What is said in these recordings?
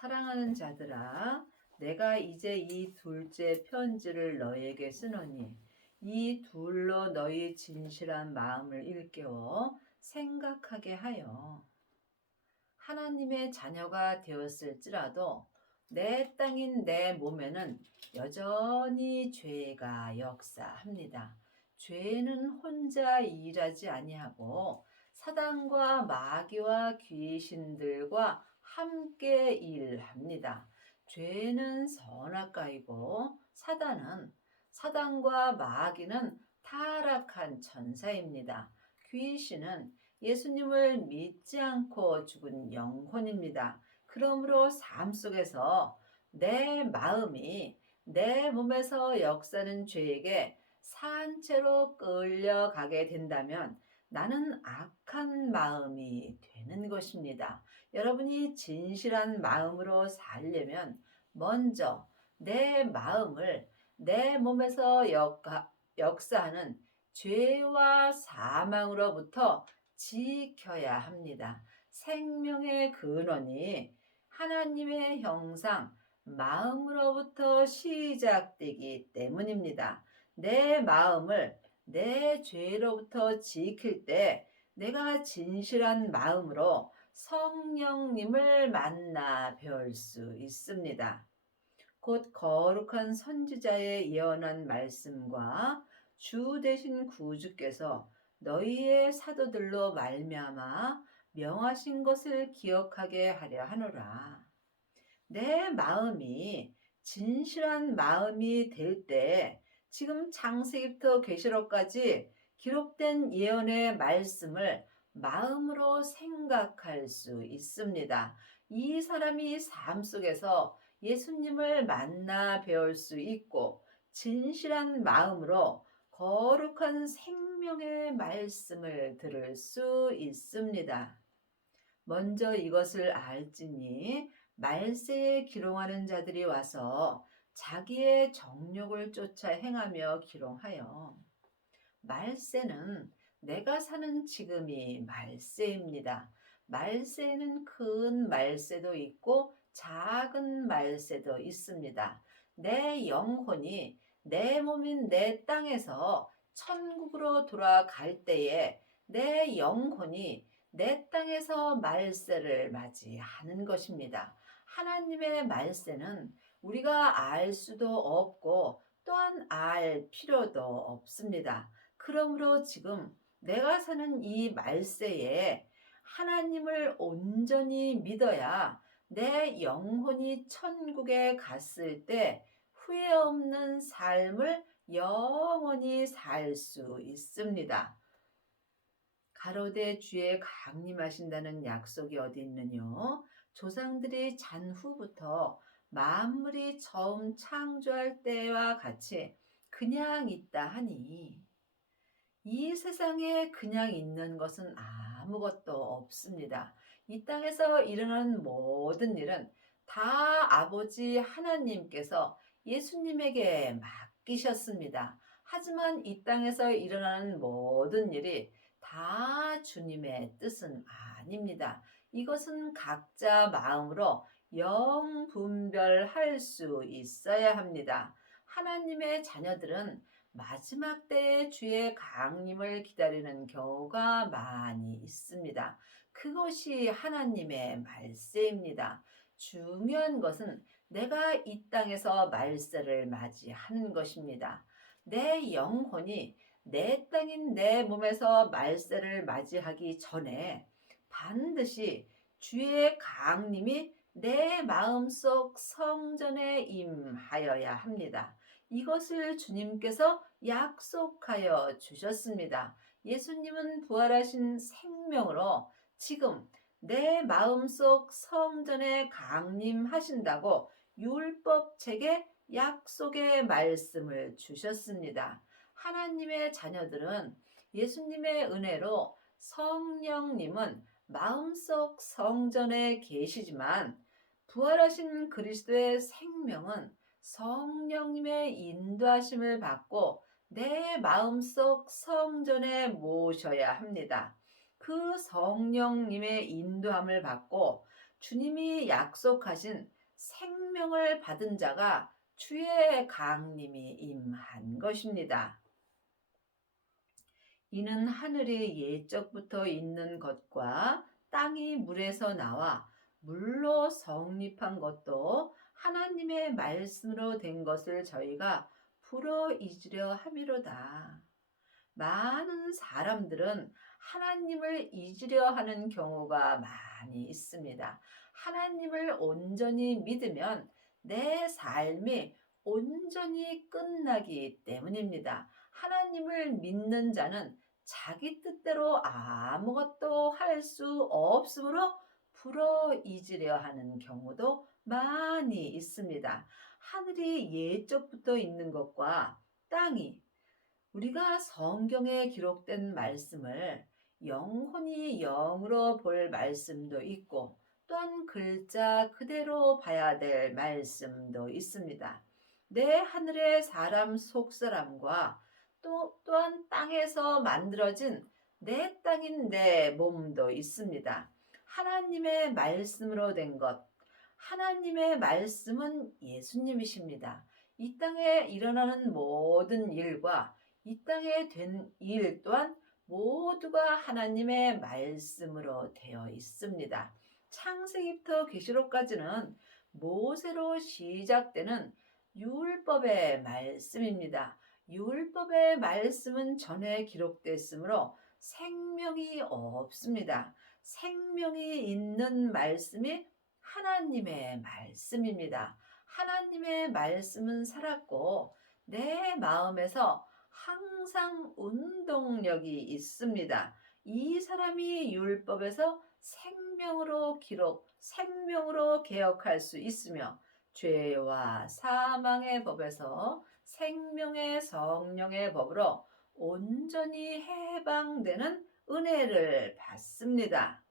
사랑하는 자들아, 내가 이제 이 둘째 편지를 너희에게 쓰노니 이 둘로 너희 진실한 마음을 일깨워 생각하게 하여 하나님의 자녀가 되었을지라도 내 땅인 내 몸에는 여전히 죄가 역사합니다. 죄는 혼자 일하지 아니하고 사단과 마귀와 귀신들과 함께 일합니다. 죄는 선악과이고 사단과 마귀는 타락한 천사입니다. 귀신은 예수님을 믿지 않고 죽은 영혼입니다. 그러므로 삶 속에서 내 마음이 내 몸에서 역사하는 죄에게 산채로 끌려가게 된다면 나는 악한 마음이 되는 것입니다. 여러분이 진실한 마음으로 살려면 먼저 내 마음을 내 몸에서 역사하는 죄와 사망으로부터 지켜야 합니다. 생명의 근원이 하나님의 형상, 마음으로부터 시작되기 때문입니다. 내 마음을 내 죄로부터 지킬 때 내가 진실한 마음으로 성령님을 만나 배울 수 있습니다. 곧 거룩한 선지자의 예언한 말씀과 주 되신 구주께서 너희의 사도들로 말미암아 명하신 것을 기억하게 하려 하노라. 내 마음이 진실한 마음이 될 때 지금 창세기부터 계시록까지 기록된 예언의 말씀을 마음으로 생각할 수 있습니다. 이 사람이 삶 속에서 예수님을 만나 배울 수 있고 진실한 마음으로 거룩한 생명의 말씀을 들을 수 있습니다. 먼저 이것을 알지니 말세에 기롱하는 자들이 와서 자기의 정욕을 쫓아 행하며 기롱하여 말세는 내가 사는 지금이 말세입니다. 말세에는 큰 말세도 있고 작은 말세도 있습니다. 내 영혼이 내 몸인 내 땅에서 천국으로 돌아갈 때에 내 영혼이 내 땅에서 말세를 맞이하는 것입니다. 하나님의 말세는 우리가 알 수도 없고 또한 알 필요도 없습니다. 그러므로 지금 내가 사는 이 말세에 하나님을 온전히 믿어야 내 영혼이 천국에 갔을 때 후회 없는 삶을 영원히 살 수 있습니다. 가로되 주의 강림하신다는 약속이 어디 있느뇨? 조상들이 잔 후부터 만물이 처음 창조할 때와 같이 그냥 있다 하니 이 세상에 그냥 있는 것은 아무것도 없습니다. 이 땅에서 일어나는 모든 일은 다 아버지 하나님께서 예수님에게 맡기셨습니다. 하지만 이 땅에서 일어나는 모든 일이 다 주님의 뜻은 아닙니다. 이것은 각자 마음으로 영분별할 수 있어야 합니다. 하나님의 자녀들은 마지막 때에 주의 강림을 기다리는 경우가 많이 있습니다. 그것이 하나님의 말세입니다. 중요한 것은 내가 이 땅에서 말세를 맞이하는 것입니다. 내 영혼이 내 땅인 내 몸에서 말세를 맞이하기 전에 반드시 주의 강림이 내 마음속 성전에 임하여야 합니다. 이것을 주님께서 약속하여 주셨습니다. 예수님은 부활하신 생명으로 지금 내 마음속 성전에 강림하신다고 율법책에 약속의 말씀을 주셨습니다. 하나님의 자녀들은 예수님의 은혜로 성령님은 마음속 성전에 계시지만 부활하신 그리스도의 생명은 성령님의 인도하심을 받고 내 마음속 성전에 모셔야 합니다. 그 성령님의 인도함을 받고 주님이 약속하신 생명을 받은 자가 주의 강림이 임한 것입니다. 이는 하늘이 예적부터 있는 것과 땅이 물에서 나와 물로 성립한 것도 하나님의 말씀으로 된 것을 저희가 불어 잊으려 함이로다. 많은 사람들은 하나님을 잊으려 하는 경우가 많이 있습니다. 하나님을 온전히 믿으면 내 삶이 온전히 끝나기 때문입니다. 하나님을 믿는 자는 자기 뜻대로 아무것도 할 수 없으므로 불어 잊으려 하는 경우도 많이 있습니다. 하늘이 예적부터 있는 것과 땅이 우리가 성경에 기록된 말씀을 영혼이 영으로 볼 말씀도 있고 또한 글자 그대로 봐야 될 말씀도 있습니다. 내 하늘의 사람 속 사람과 또한 땅에서 만들어진 내 땅인 내 몸도 있습니다. 하나님의 말씀으로 된 것, 하나님의 말씀은 예수님이십니다. 이 땅에 일어나는 모든 일과 이 땅에 된 일 또한 모두가 하나님의 말씀으로 되어 있습니다. 창세기부터 계시록까지는 모세로 시작되는 율법의 말씀입니다. 율법의 말씀은 전에 기록됐으므로 생명이 없습니다. 생명이 있는 말씀이 하나님의 말씀입니다. 하나님의 말씀은 살았고 내 마음에서 항상 운동력이 있습니다. 이 사람이 율법에서 생명으로 개혁할 수 있으며 죄와 사망의 법에서 생명의 성령의 법으로 온전히 해방되는 은혜를 받습니다.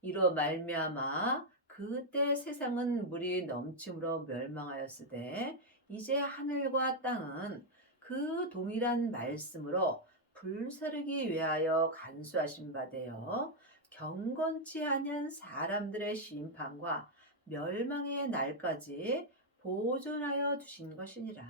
이로 말미암아 그때 세상은 물이 넘침으로 멸망하였으되 이제 하늘과 땅은 그 동일한 말씀으로 불사르기 위하여 간수하신 바 되어 경건치 아니한 사람들의 심판과 멸망의 날까지 보존하여 두신 것이니라.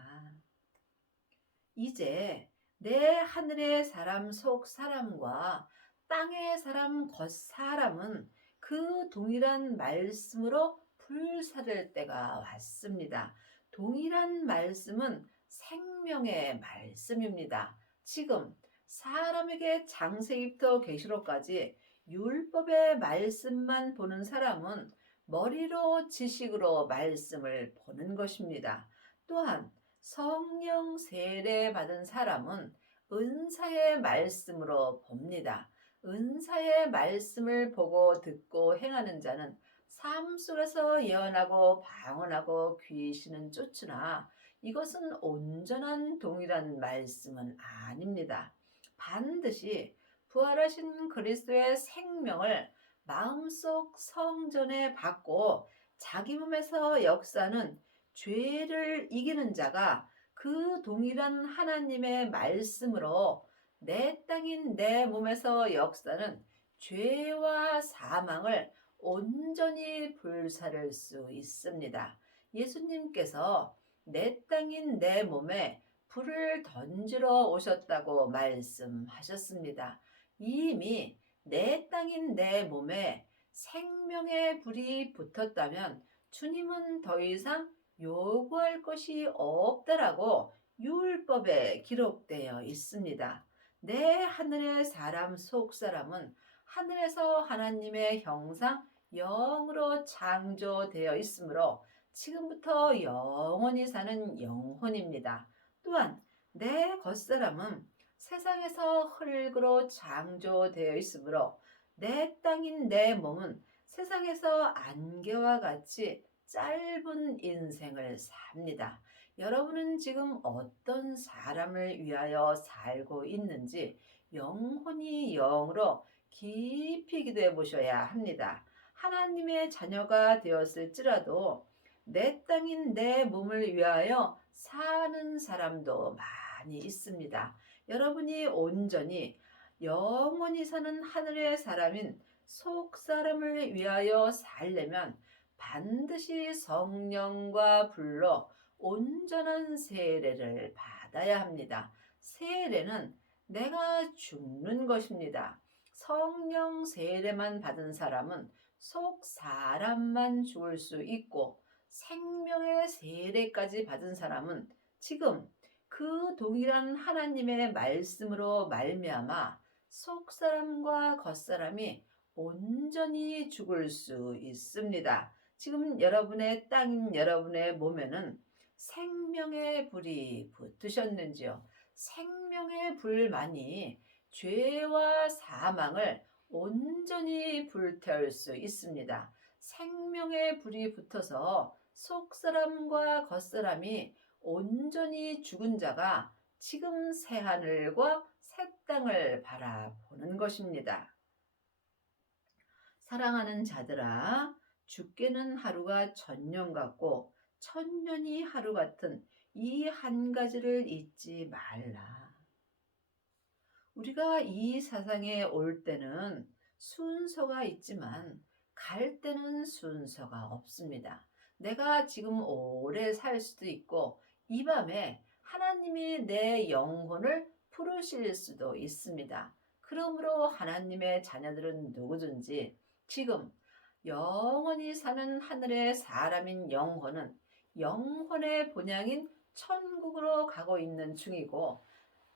이제 내 하늘의 사람 속 사람과 땅의 사람 겉 사람은 그 동일한 말씀으로 불사를 때가 왔습니다. 동일한 말씀은 생명의 말씀입니다. 지금 사람에게 창세기부터 계시록까지 율법의 말씀만 보는 사람은 머리로 지식으로 말씀을 보는 것입니다. 또한 성령 세례 받은 사람은 은사의 말씀으로 봅니다. 은사의 말씀을 보고 듣고 행하는 자는 삶 속에서 예언하고 방언하고 귀신은 쫓으나 이것은 온전한 동일한 말씀은 아닙니다. 반드시 부활하신 그리스도의 생명을 마음속 성전에 받고 자기 몸에서 역사는 죄를 이기는 자가 그 동일한 하나님의 말씀으로 내 땅인 내 몸에서 역사는 죄와 사망을 온전히 불사를 수 있습니다. 예수님께서 내 땅인 내 몸에 불을 던지러 오셨다고 말씀하셨습니다. 이미 내 땅인 내 몸에 생명의 불이 붙었다면 주님은 더 이상 요구할 것이 없다라고 율법에 기록되어 있습니다. 내 하늘의 사람 속 사람은 하늘에서 하나님의 형상 영으로 창조되어 있으므로 지금부터 영원히 사는 영혼입니다. 또한 내 겉사람은 세상에서 흙으로 창조되어 있으므로 내 땅인 내 몸은 세상에서 안개와 같이 짧은 인생을 삽니다. 여러분은 지금 어떤 사람을 위하여 살고 있는지 영혼이 영으로 깊이 기도해 보셔야 합니다. 하나님의 자녀가 되었을지라도 내 땅인 내 몸을 위하여 사는 사람도 많이 있습니다. 여러분이 온전히 영원히 사는 하늘의 사람인 속 사람을 위하여 살려면 반드시 성령과 불로 온전한 세례를 받아야 합니다. 세례는 내가 죽는 것입니다. 성령 세례만 받은 사람은 속 사람만 죽을 수 있고, 생명의 세례까지 받은 사람은 지금 그 동일한 하나님의 말씀으로 말미암아 속 사람과 겉 사람이 온전히 죽을 수 있습니다. 지금 여러분의 땅인 여러분의 몸에는 생명의 불이 붙으셨는지요? 생명의 불만이 죄와 사망을 온전히 불태울 수 있습니다. 생명의 불이 붙어서 속사람과 겉사람이 온전히 죽은 자가 지금 새하늘과 새 땅을 바라보는 것입니다. 사랑하는 자들아, 죽게는 하루가 천년 같고 천년이 하루 같은 이 한 가지를 잊지 말라. 우리가 이 세상에 올 때는 순서가 있지만 갈 때는 순서가 없습니다. 내가 지금 오래 살 수도 있고 이 밤에 하나님이 내 영혼을 부르실 수도 있습니다. 그러므로 하나님의 자녀들은 누구든지 지금 영원히 사는 하늘의 사람인 영혼은 영혼의 본향인 천국으로 가고 있는 중이고,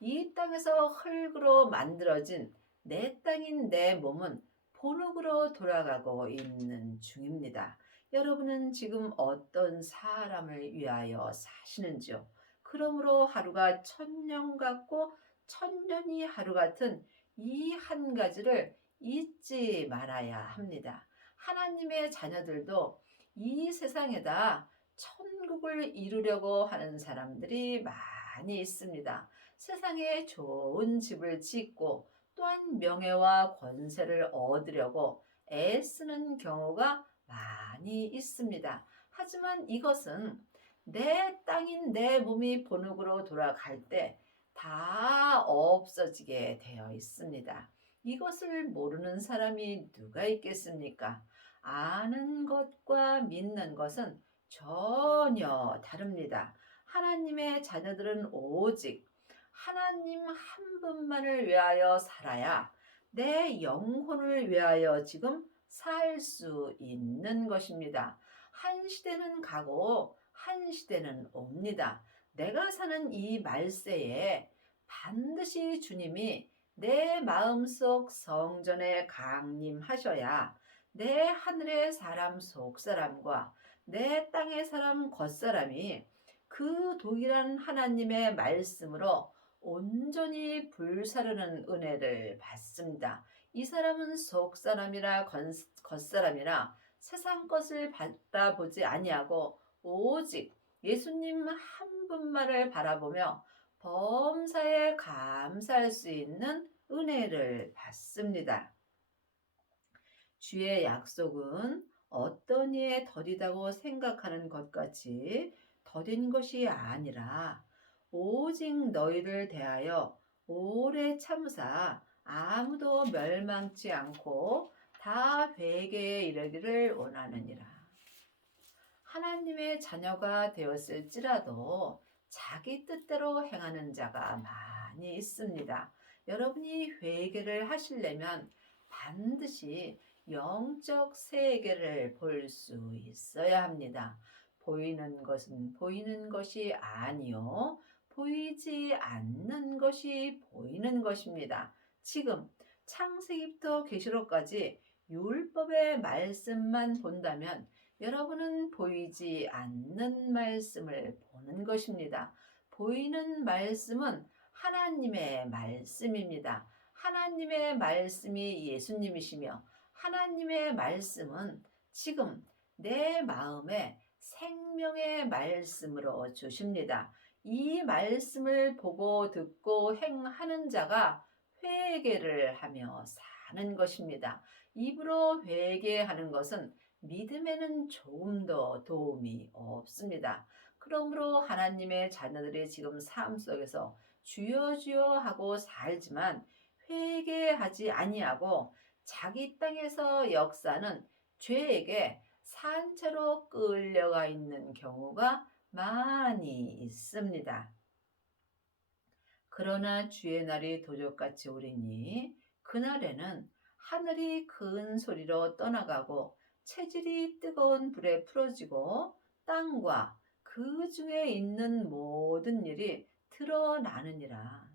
이 땅에서 흙으로 만들어진 내 땅인 내 몸은 본흙으로 돌아가고 있는 중입니다. 여러분은 지금 어떤 사람을 위하여 사시는지요? 그러므로 하루가 천년 같고 천년이 하루 같은 이 한 가지를 잊지 말아야 합니다. 하나님의 자녀들도 이 세상에다 천국을 이루려고 하는 사람들이 많이 있습니다. 세상에 좋은 집을 짓고 또한 명예와 권세를 얻으려고 애쓰는 경우가 많이 있습니다. 하지만 이것은 내 땅인 내 몸이 본흙으로 돌아갈 때 다 없어지게 되어 있습니다. 이것을 모르는 사람이 누가 있겠습니까? 아는 것과 믿는 것은 전혀 다릅니다. 하나님의 자녀들은 오직 하나님 한 분만을 위하여 살아야 내 영혼을 위하여 지금 살 수 있는 것입니다. 한 시대는 가고 한 시대는 옵니다. 내가 사는 이 말세에 반드시 주님이 내 마음속 성전에 강림하셔야 내 하늘의 사람 속 사람과 내 땅의 사람 겉 사람이 그 동일한 하나님의 말씀으로 온전히 불사르는 은혜를 받습니다. 이 사람은 속 사람이라 겉 사람이라 세상 것을 바라보지 아니하고 오직 예수님 한 분만을 바라보며 범사에 감사할 수 있는 은혜를 받습니다. 주의 약속은 어떤 이에 더디다고 생각하는 것 같이 더딘 것이 아니라 오직 너희를 대하여 오래 참으사 아무도 멸망치 않고 다 회개에 이르기를 원하느니라. 하나님의 자녀가 되었을지라도 자기 뜻대로 행하는 자가 많이 있습니다. 여러분이 회개를 하시려면 반드시 영적 세계를 볼 수 있어야 합니다. 보이는 것은 보이는 것이 아니요 보이지 않는 것이 보이는 것입니다. 지금 창세기부터 계시록까지 율법의 말씀만 본다면 여러분은 보이지 않는 말씀을 보는 것입니다. 보이는 말씀은 하나님의 말씀입니다. 하나님의 말씀이 예수님이시며 하나님의 말씀은 지금 내 마음에 생명의 말씀으로 주십니다. 이 말씀을 보고 듣고 행하는 자가 회개를 하며 사는 것입니다. 입으로 회개하는 것은 믿음에는 조금도 도움이 없습니다. 그러므로 하나님의 자녀들이 지금 삶 속에서 주여 주여 하고 살지만 회개하지 아니하고 자기 땅에서 역사는 죄에게 산채로 끌려가 있는 경우가 많이 있습니다. 그러나 주의 날이 도적같이 오리니 그날에는 하늘이 큰 소리로 떠나가고 체질이 뜨거운 불에 풀어지고 땅과 그 중에 있는 모든 일이 드러나느니라.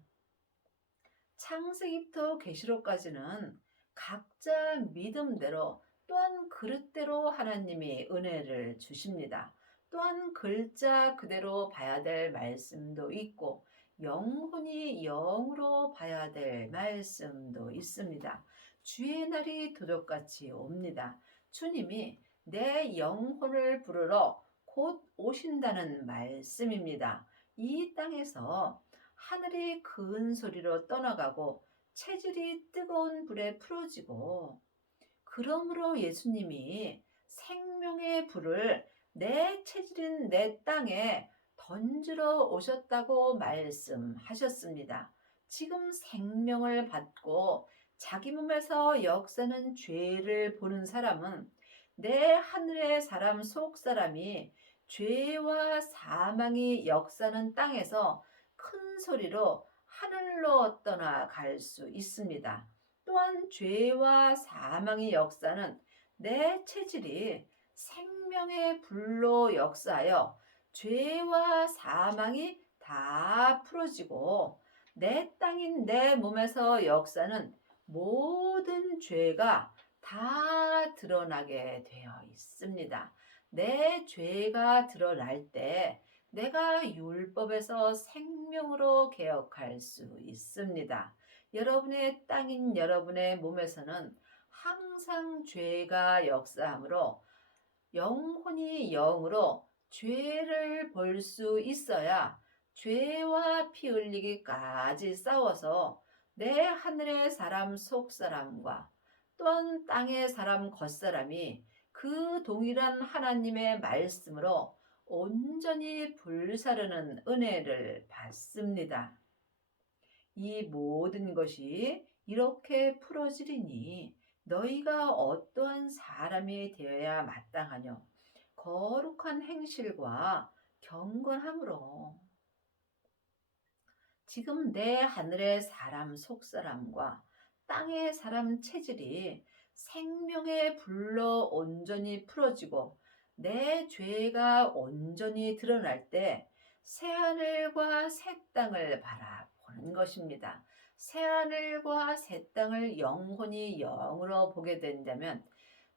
창세기부터 계시록까지는 각자 믿음대로 또한 그릇대로 하나님이 은혜를 주십니다. 또한 글자 그대로 봐야 될 말씀도 있고 영혼이 영으로 봐야 될 말씀도 있습니다. 주의 날이 도적같이 옵니다. 주님이 내 영혼을 부르러 곧 오신다는 말씀입니다. 이 땅에서 하늘이 큰 소리로 떠나가고 체질이 뜨거운 불에 풀어지고, 그러므로 예수님이 생명의 불을 내 체질인 내 땅에 던지러 오셨다고 말씀하셨습니다. 지금 생명을 받고 자기 몸에서 역사는 죄를 보는 사람은 내 하늘의 사람 속 사람이 죄와 사망이 역사는 땅에서 큰 소리로 하늘로 떠나갈 수 있습니다. 또한 죄와 사망의 역사는 내 체질이 생명의 불로 역사하여 죄와 사망이 다 풀어지고 내 땅인 내 몸에서 역사는 모든 죄가 다 드러나게 되어 있습니다. 내 죄가 드러날 때 내가 율법에서 생명으로 개혁할 수 있습니다. 여러분의 땅인 여러분의 몸에서는 항상 죄가 역사하므로 영혼이 영으로 죄를 볼 수 있어야 죄와 피 흘리기까지 싸워서 내 하늘의 사람 속 사람과 또한 땅의 사람 겉사람이 그 동일한 하나님의 말씀으로 온전히 불사르는 은혜를 받습니다. 이 모든 것이 이렇게 풀어지리니 너희가 어떠한 사람이 되어야 마땅하뇨? 거룩한 행실과 경건함으로. 지금 내 하늘의 사람 속사람과 땅의 사람 체질이 생명의 불로 온전히 풀어지고 내 죄가 온전히 드러날 때 새하늘과 새 땅을 바라보는 것입니다. 새하늘과 새 땅을 영혼이 영으로 보게 된다면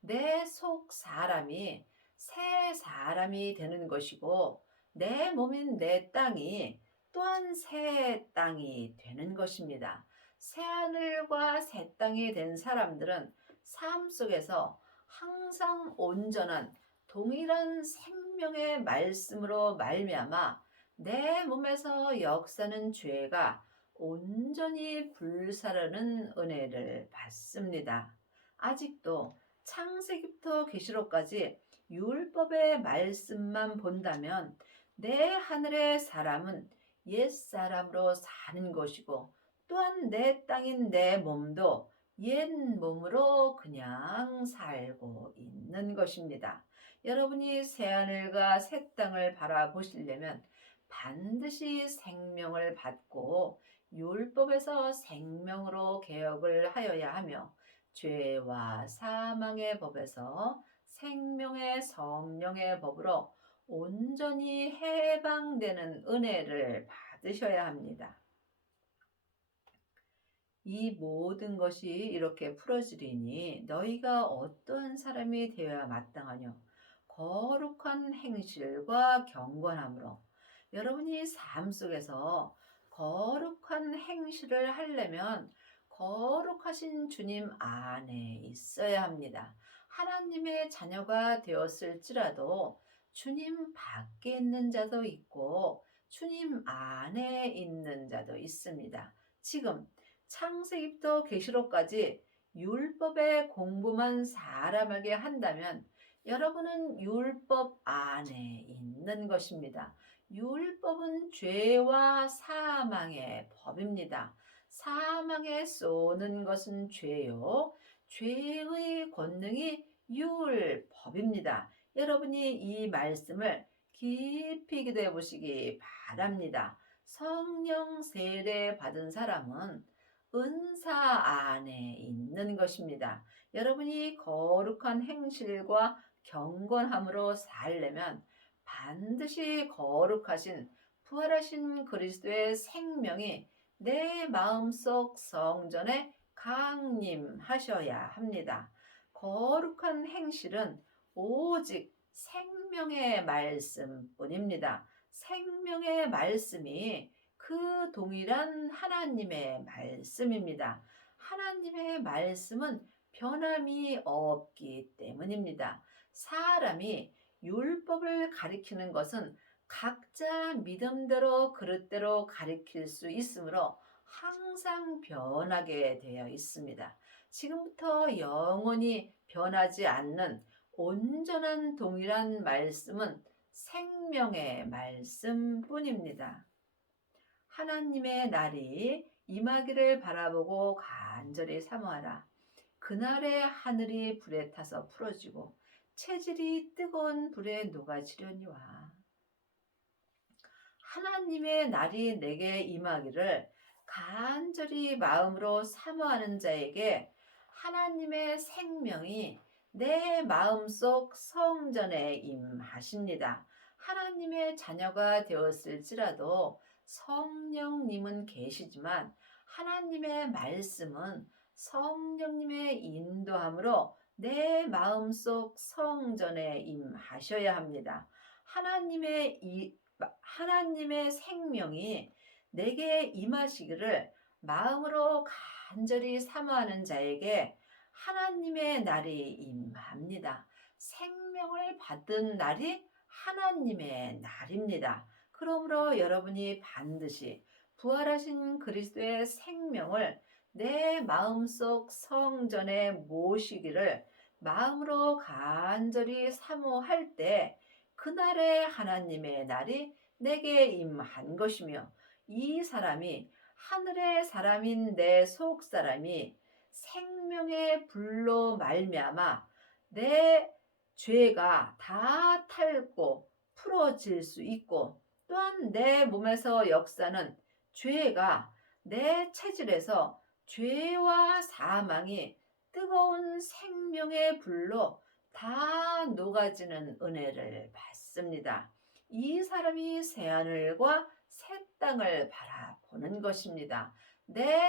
내 속 사람이 새 사람이 되는 것이고 내 몸인 내 땅이 또한 새 땅이 되는 것입니다. 새하늘과 새 땅이 된 사람들은 삶 속에서 항상 온전한 동일한 생명의 말씀으로 말미암아 내 몸에서 역사는 죄가 온전히 불사르는 은혜를 받습니다. 아직도 창세기부터 계시록까지 율법의 말씀만 본다면 내 하늘의 사람은 옛사람으로 사는 것이고 또한 내 땅인 내 몸도 옛 몸으로 그냥 살고 있는 것입니다. 여러분이 새하늘과 새 땅을 바라보시려면 반드시 생명을 받고 율법에서 생명으로 개혁을 하여야 하며 죄와 사망의 법에서 생명의 성령의 법으로 온전히 해방되는 은혜를 받으셔야 합니다. 이 모든 것이 이렇게 풀어지리니 너희가 어떠한 사람이 되어야 마땅하뇨? 거룩한 행실과 경건함으로. 여러분이 삶 속에서 거룩한 행실을 하려면 거룩하신 주님 안에 있어야 합니다. 하나님의 자녀가 되었을지라도 주님 밖에 있는 자도 있고 주님 안에 있는 자도 있습니다. 지금 창세기부터 계시록까지 율법의 공부만 사람에게 한다면 여러분은 율법 안에 있는 것입니다. 율법은 죄와 사망의 법입니다. 사망에 쏘는 것은 죄요. 죄의 권능이 율법입니다. 여러분이 이 말씀을 깊이 기도해 보시기 바랍니다. 성령 세례 받은 사람은 은사 안에 있는 것입니다. 여러분이 거룩한 행실과 경건함으로 살려면 반드시 거룩하신 부활하신 그리스도의 생명이 내 마음속 성전에 강림하셔야 합니다. 거룩한 행실은 오직 생명의 말씀뿐입니다. 생명의 말씀이 그 동일한 하나님의 말씀입니다. 하나님의 말씀은 변함이 없기 때문입니다. 사람이 율법을 가리키는 것은 각자 믿음대로 그릇대로 가리킬 수 있으므로 항상 변하게 되어 있습니다. 지금부터 영원히 변하지 않는 온전한 동일한 말씀은 생명의 말씀뿐입니다. 하나님의 날이 임하기를 바라보고 간절히 사모하라. 그날의 하늘이 불에 타서 풀어지고 체질이 뜨거운 불에 녹아지려니와. 하나님의 날이 내게 임하기를 간절히 마음으로 사모하는 자에게 하나님의 생명이 내 마음속 성전에 임하십니다. 하나님의 자녀가 되었을지라도 성령님은 계시지만 하나님의 말씀은 성령님의 인도함으로 내 마음속 성전에 임하셔야 합니다. 하나님의 생명이 내게 임하시기를 마음으로 간절히 사모하는 자에게 하나님의 날이 임합니다. 생명을 받은 날이 하나님의 날입니다. 그러므로 여러분이 반드시 부활하신 그리스도의 생명을 내 마음속 성전에 모시기를 마음으로 간절히 사모할 때 그날의 하나님의 날이 내게 임한 것이며 이 사람이 하늘의 사람인 내 속사람이 생명의 불로 말미암아 내 죄가 다 탈고 풀어질 수 있고 또한 내 몸에서 역사는 죄가 내 체질에서 죄와 사망이 뜨거운 생명의 불로 다 녹아지는 은혜를 받습니다. 이 사람이 새하늘과 새 땅을 바라보는 것입니다. 내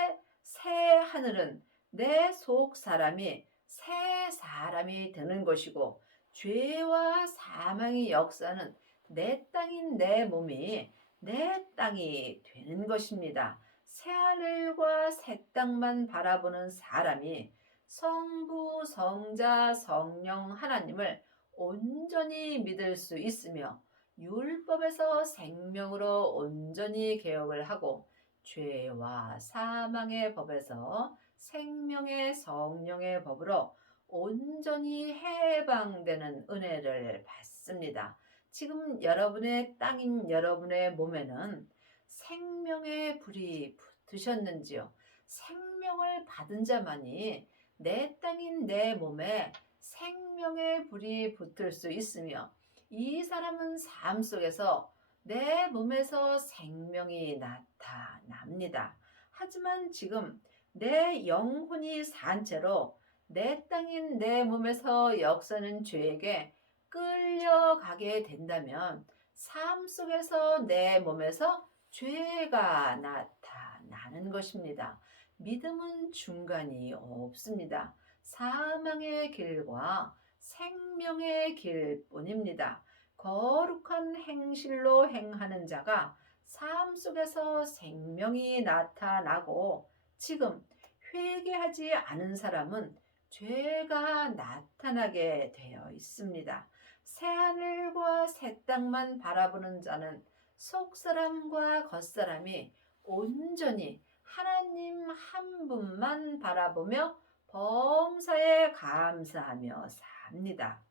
새 하늘은 내 속 사람이 새 사람이 되는 것이고 죄와 사망의 역사는 내 땅인 내 몸이 내 땅이 되는 것입니다. 새하늘과 새 땅만 바라보는 사람이 성부, 성자, 성령 하나님을 온전히 믿을 수 있으며 율법에서 생명으로 온전히 개혁을 하고 죄와 사망의 법에서 생명의 성령의 법으로 온전히 해방되는 은혜를 받습니다. 지금 여러분의 땅인 여러분의 몸에는 생명의 불이 붙으셨는지요? 생명을 받은 자만이 내 땅인 내 몸에 생명의 불이 붙을 수 있으며 이 사람은 삶 속에서 내 몸에서 생명이 나타납니다. 하지만 지금 내 영혼이 산 채로 내 땅인 내 몸에서 역사는 죄에게 끌려가게 된다면 삶 속에서 내 몸에서 죄가 나타나는 것입니다. 믿음은 중간이 없습니다. 사망의 길과 생명의 길뿐입니다. 거룩한 행실로 행하는 자가 삶 속에서 생명이 나타나고 지금 회개하지 않은 사람은 죄가 나타나게 되어 있습니다. 새하늘과 새 땅만 바라보는 자는 속사람과 겉사람이 온전히 하나님 한 분만 바라보며 범사에 감사하며 삽니다.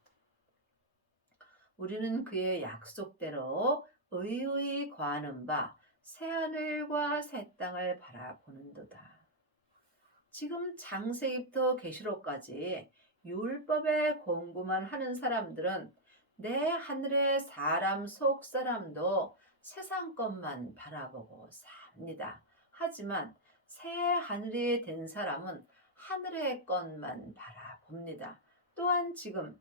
우리는 그의 약속대로 의의 구하는 바 새하늘과 새 땅을 바라보는도다. 지금 창세기부터 계시록까지 율법의 공부만 하는 사람들은 내 하늘의 사람 속 사람도 세상 것만 바라보고 삽니다. 하지만 새 하늘이 된 사람은 하늘의 것만 바라봅니다. 또한 지금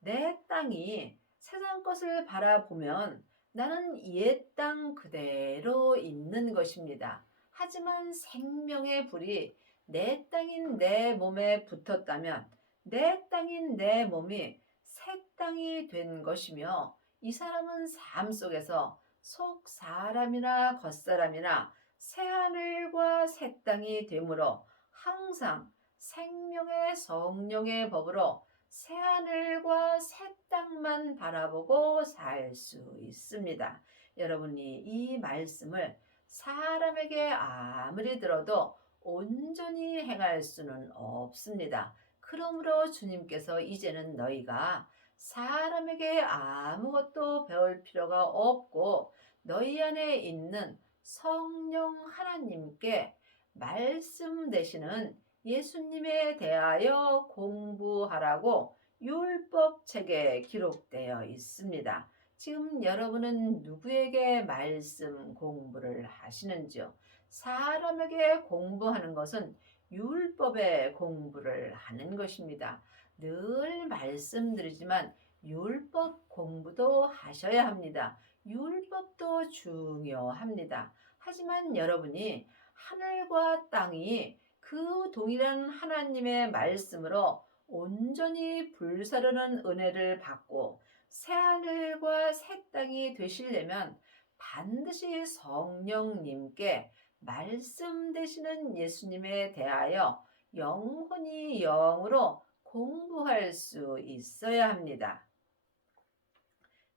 내 땅이 세상 것을 바라보면 나는 옛 땅 그대로 있는 것입니다. 하지만 생명의 불이 내 땅인 내 몸에 붙었다면 내 땅인 내 몸이 새 땅이 된 것이며 이 사람은 삶 속에서 속 사람이나 겉사람이나 새 하늘과 새 땅이 되므로 항상 생명의 성령의 법으로 새 하늘과 새 땅만 바라보고 살 수 있습니다. 여러분이 이 말씀을 사람에게 아무리 들어도 온전히 행할 수는 없습니다. 그러므로 주님께서 이제는 너희가 사람에게 아무것도 배울 필요가 없고 너희 안에 있는 성령 하나님께 말씀 되시는 예수님에 대하여 공부하라고 율법책에 기록되어 있습니다. 지금 여러분은 누구에게 말씀 공부를 하시는지요? 사람에게 공부하는 것은 율법의 공부를 하는 것입니다. 늘 말씀드리지만 율법 공부도 하셔야 합니다. 율법도 중요합니다. 하지만 여러분이 하늘과 땅이 그 동일한 하나님의 말씀으로 온전히 불사르는 은혜를 받고 새하늘과 새 땅이 되시려면 반드시 성령님께 말씀 되시는 예수님에 대하여 영혼이 영으로 공부할 수 있어야 합니다.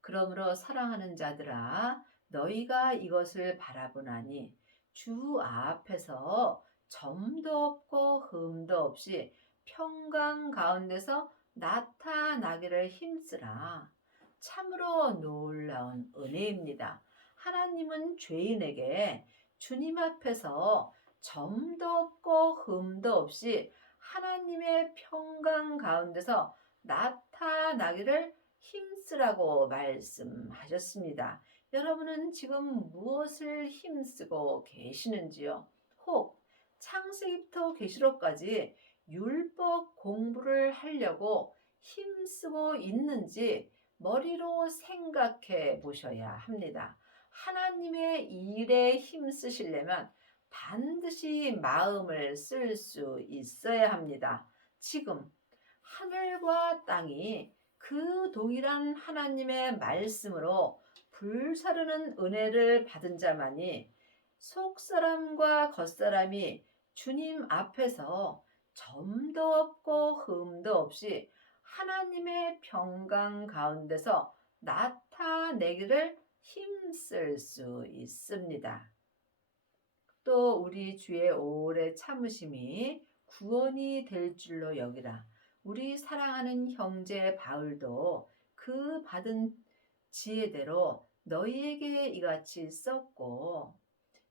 그러므로 사랑하는 자들아, 너희가 이것을 바라보나니 주 앞에서 점도 없고 흠도 없이 평강 가운데서 나타나기를 힘쓰라. 참으로 놀라운 은혜입니다. 하나님은 죄인에게 주님 앞에서 점도 없고 흠도 없이 하나님의 평강 가운데서 나타나기를 힘쓰라고 말씀하셨습니다. 여러분은 지금 무엇을 힘쓰고 계시는지요? 혹 창세기부터 계시록까지 율법 공부를 하려고 힘쓰고 있는지 머리로 생각해 보셔야 합니다. 하나님의 일에 힘쓰시려면 반드시 마음을 쓸 수 있어야 합니다. 지금 하늘과 땅이 그 동일한 하나님의 말씀으로 불사르는 은혜를 받은 자만이 속사람과 겉사람이 주님 앞에서 점도 없고 흠도 없이 하나님의 평강 가운데서 나타내기를 힘쓸 수 있습니다. 또 우리 주의 오래 참으심이 구원이 될 줄로 여기라. 우리 사랑하는 형제 바울도 그 받은 지혜대로 너희에게 이같이 썼고,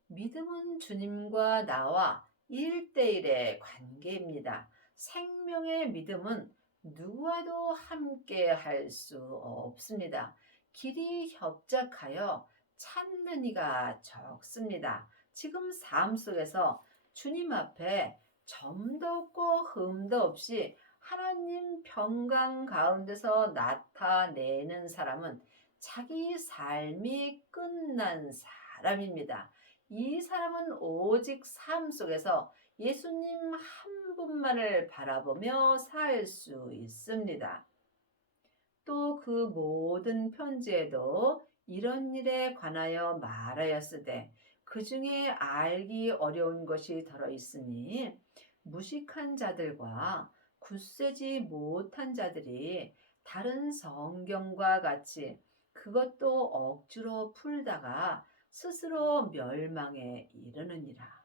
믿음은 주님과 나와 1:1의 관계입니다. 생명의 믿음은 누구와도 함께 할 수 없습니다. 길이 협착하여 찾는 이가 적습니다. 지금 삶 속에서 주님 앞에 점도 없고 흠도 없이 하나님 평강 가운데서 나타내는 사람은 자기 삶이 끝난 사람입니다. 이 사람은 오직 삶 속에서 예수님 한 분만을 바라보며 살 수 있습니다. 또 그 모든 편지에도 이런 일에 관하여 말하였으되 그 중에 알기 어려운 것이 들어있으니 무식한 자들과 굳세지 못한 자들이 다른 성경과 같이 그것도 억지로 풀다가 스스로 멸망에 이르느니라.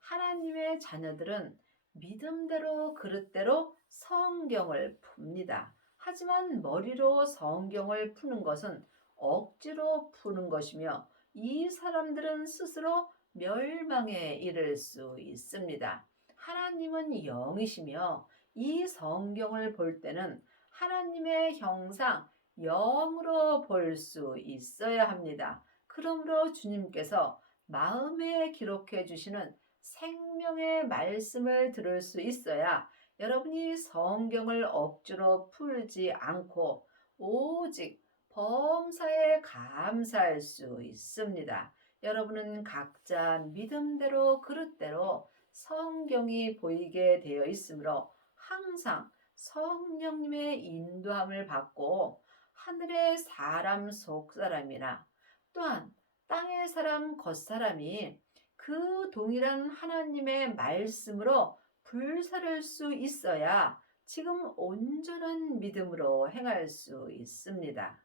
하나님의 자녀들은 믿음대로 그릇대로 성경을 풉니다. 하지만 머리로 성경을 푸는 것은 억지로 푸는 것이며 이 사람들은 스스로 멸망에 이를 수 있습니다. 하나님은 영이시며 이 성경을 볼 때는 하나님의 형상 영으로 볼 수 있어야 합니다. 그러므로 주님께서 마음에 기록해 주시는 생명의 말씀을 들을 수 있어야 여러분이 성경을 억지로 풀지 않고 오직 범사에 감사할 수 있습니다. 여러분은 각자 믿음대로 그릇대로 성경이 보이게 되어 있으므로 항상 성령님의 인도함을 받고 하늘의 사람 속 사람이나 또한 땅의 사람 겉 사람이 그 동일한 하나님의 말씀으로 불사를 수 있어야 지금 온전한 믿음으로 행할 수 있습니다.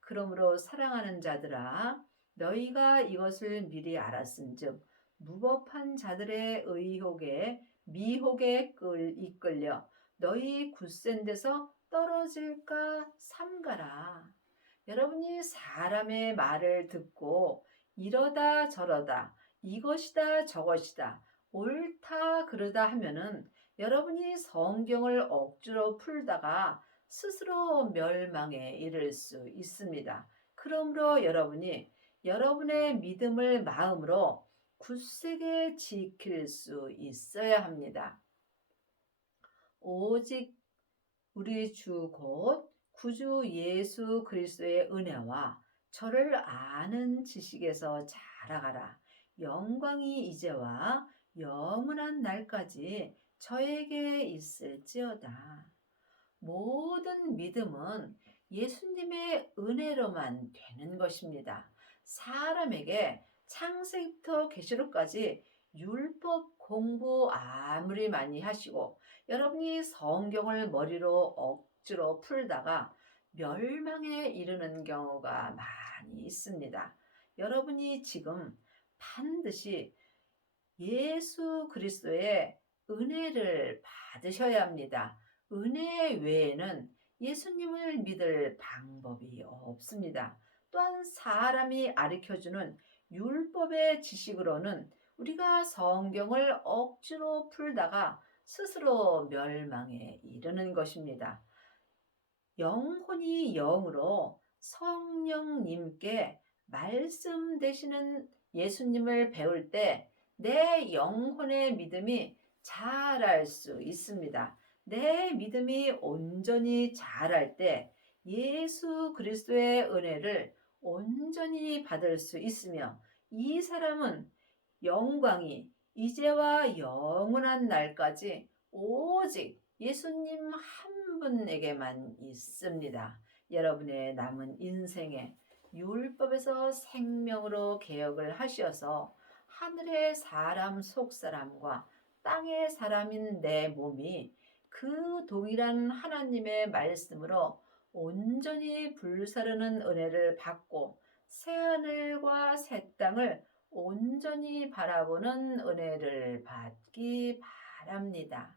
그러므로 사랑하는 자들아, 너희가 이것을 미리 알았은즉 무법한 자들의 의혹에 미혹에 이끌려 너희 굳센 데서 떨어질까 삼가라. 여러분이 사람의 말을 듣고 이러다 저러다 이것이다 저것이다 옳다 그르다 하면은 여러분이 성경을 억지로 풀다가 스스로 멸망에 이를 수 있습니다. 그러므로 여러분이 여러분의 믿음을 마음으로 굳세게 지킬 수 있어야 합니다. 오직 우리 주 곧 구주 예수 그리스도의 은혜와 저를 아는 지식에서 자라가라. 영광이 이제와 영원한 날까지 저에게 있을지어다. 모든 믿음은 예수님의 은혜로만 되는 것입니다. 사람에게 창세기부터 계시록까지 율법 공부 아무리 많이 하시고 여러분이 성경을 머리로 억지로 풀다가 멸망에 이르는 경우가 많이 있습니다. 여러분이 지금 반드시 예수 그리스도의 은혜를 받으셔야 합니다. 은혜 외에는 예수님을 믿을 방법이 없습니다. 또한 사람이 가르쳐주는 율법의 지식으로는 우리가 성경을 억지로 풀다가 스스로 멸망에 이르는 것입니다. 영혼이 영으로 성령님께 말씀 되시는 예수님을 배울 때 내 영혼의 믿음이 자랄 수 있습니다. 내 믿음이 온전히 자랄 때 예수 그리스도의 은혜를 온전히 받을 수 있으며 이 사람은 영광이 이제와 영원한 날까지 오직 예수님 한 분에게만 있습니다. 여러분의 남은 인생에 율법에서 생명으로 개혁을 하셔서 하늘의 사람 속 사람과 땅의 사람인 내 몸이 그 동일한 하나님의 말씀으로 온전히 불사르는 은혜를 받고 새하늘과 새 땅을 온전히 바라보는 은혜를 받기 바랍니다.